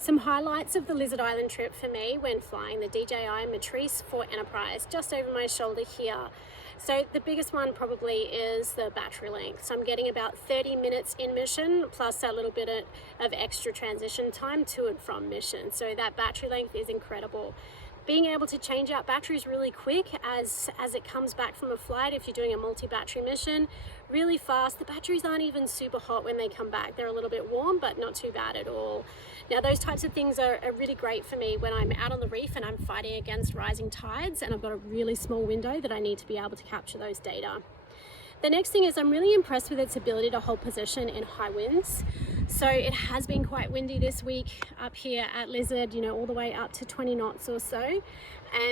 Some highlights of the Lizard Island trip for me when flying the DJI Matrice for Enterprise, just over my shoulder here. So the biggest one probably is the battery length. So I'm getting about 30 minutes in mission, plus a little bit of extra transition time to and from mission. So that battery length is incredible. Being able to change out batteries really quick as it comes back from a flight, if you're doing a multi-battery mission, really fast. The batteries aren't even super hot when they come back. They're a little bit warm, but not too bad at all. Now, those types of things are really great for me when I'm out on the reef and I'm fighting against rising tides and I've got a really small window that I need to be able to capture those data. The next thing is I'm really impressed with its ability to hold position in high winds. So it has been quite windy this week up here at Lizard, you know, all the way up to 20 knots or so.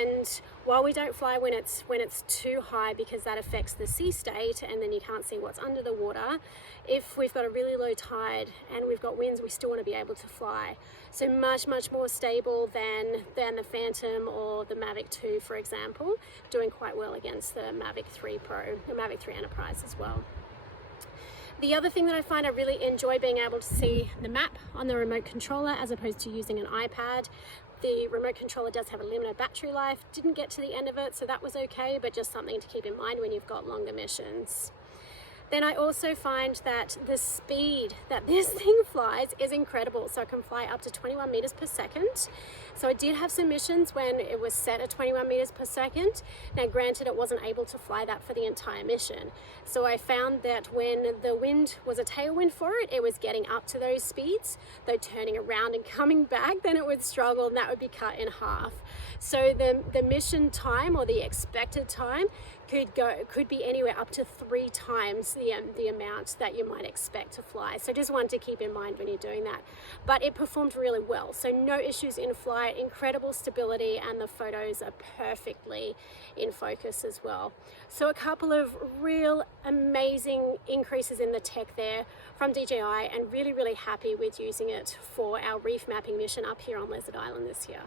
And while we don't fly when it's too high, because that affects the sea state and then you can't see what's under the water, if we've got a really low tide and we've got winds, we still want to be able to fly. So much more stable than the Phantom or the Mavic 2, for example, doing quite well against the Mavic 3 Pro, the Mavic 3 Enterprise as well. The other thing that I find, I really enjoy being able to see the map on the remote controller as opposed to using an iPad. The remote controller does have a limited battery life. Didn't get to the end of it, so that was okay, but just something to keep in mind when you've got longer missions. Then I also find that the speed that this thing flies is incredible. So I can fly up to 21 meters per second. So I did have some missions when it was set at 21 meters per second. Now granted, it wasn't able to fly that for the entire mission. So I found that when the wind was a tailwind for it, it was getting up to those speeds, though turning around and coming back, then it would struggle and that would be cut in half. So the mission time, or the expected time, could be anywhere up to 3 times the amount that you might expect to fly. So just one to keep in mind when you're doing that. But it performed really well. So no issues in flight, incredible stability, and the photos are perfectly in focus as well. So a couple of real amazing increases in the tech there from DJI, and really happy with using it for our reef mapping mission up here on Lizard Island this year.